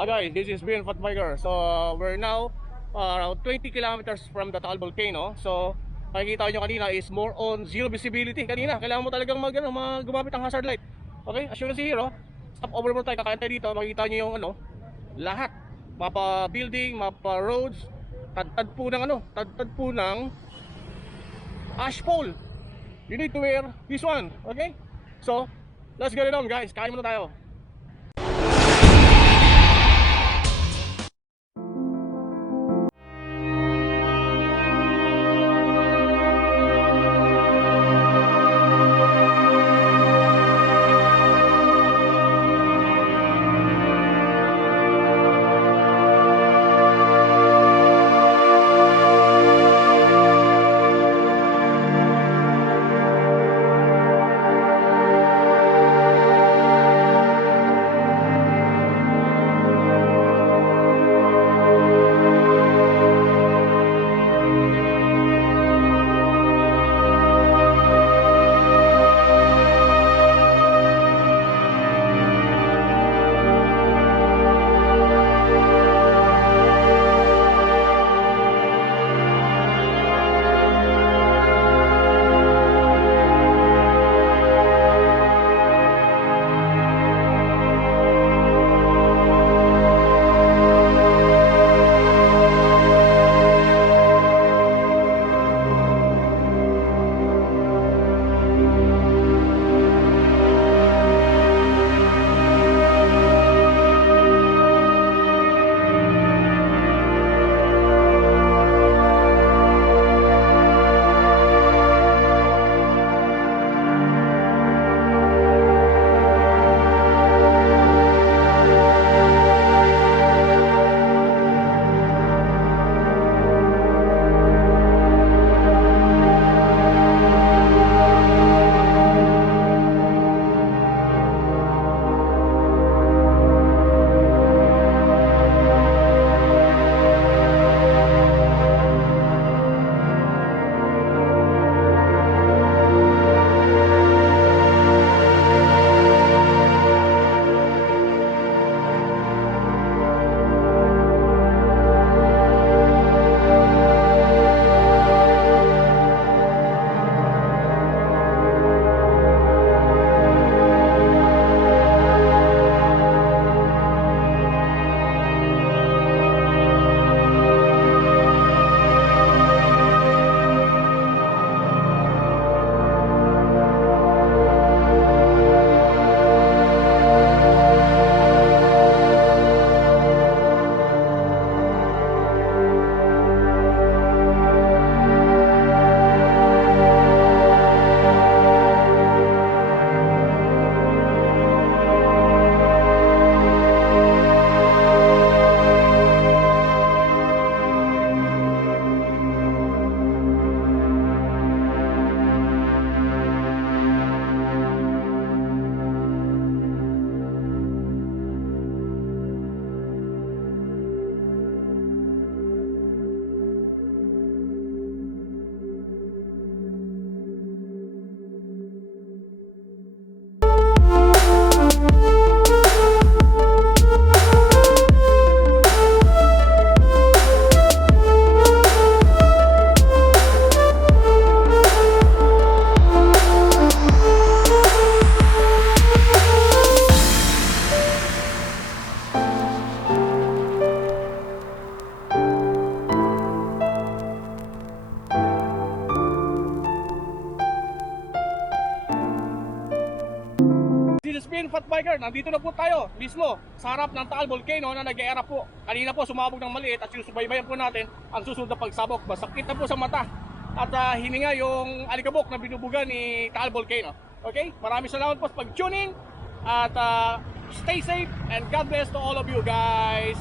Guys, this is VNfatBIKER. So we're now around 20 kilometers from the Taal Volcano. So makikita nyo kanina is more on zero visibility. Kanina kailangan mo talagang gumamit ng hazard light. Okay, as you can see here, stop over mo tayo, kakain tayo dito. Makikita nyo yung lahat, mapa building, mapa roads, tad po ng ash pole. You need to wear this one. Okay, so let's get it on, guys. Kain muna tayo. VNfatBIKER, nandito na po tayo mismo sa harap ng Taal Volcano na nag-e-erupt po. Kanina po sumabog ng maliit at sinusubaybayan po natin ang susunod na pagsabog. Masakit na po sa mata at hininga yung alikabok na binubuga ni Taal Volcano. Okay? Maraming salamat po sa pag-tuning at stay safe and God bless to all of you guys.